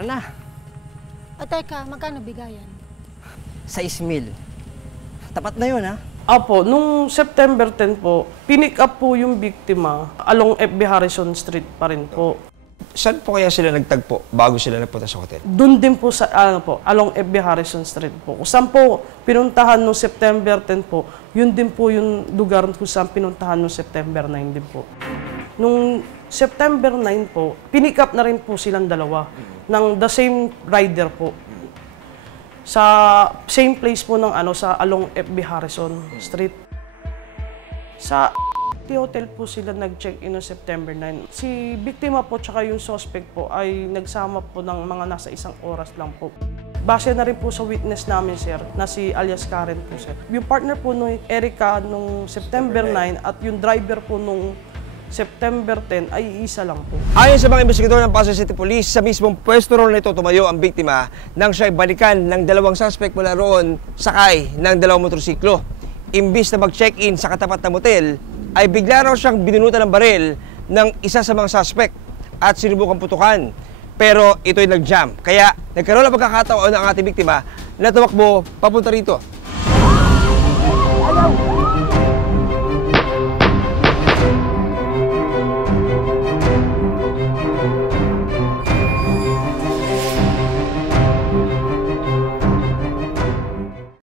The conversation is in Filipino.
Tara na. O teka, magkano bigayan? 6,000. Tapat na yun, ha? Apo, nung September 10 po, pinick up po yung biktima along FB Harrison Street pa rin po. Saan po kaya sila nagtagpo bago sila nagpunta sa hotel? Doon din po sa, along FB Harrison Street po. Kung saan po pinuntahan nung September 10 po, yun din po yung lugar kung saan pinuntahan nung September 9 din po. Nung September 9 po, pinick up na rin po silang dalawa ng the same rider po. Sa same place po ng sa along FB Harrison Street. Sa hotel po sila nag-check-in noong September 9. Si biktima po tsaka yung suspect po ay nagsama po ng mga nasa 1 oras lang po. Base na rin po sa witness namin, sir, na si alias Karen po, sir. Yung partner po nung Erica nung September 9 at yung driver po nung September 10 ay isa lang po. Ayon sa mga investigador ng Pasay City Police, sa mismong pwesto roon nito tumayo ang biktima nang siya'y balikan ng 2 suspect mula roon sakay ng 2 motorsiklo. Imbis na mag-check-in sa katapat na motel, ay bigla raw siyang binunutan ng baril ng isa sa mga suspect at sinubukang putukan. Pero ito'y nag-jam. Kaya nagkaroon ng pagkakataon ng ating biktima na tumakbo papunta rito. Ayaw!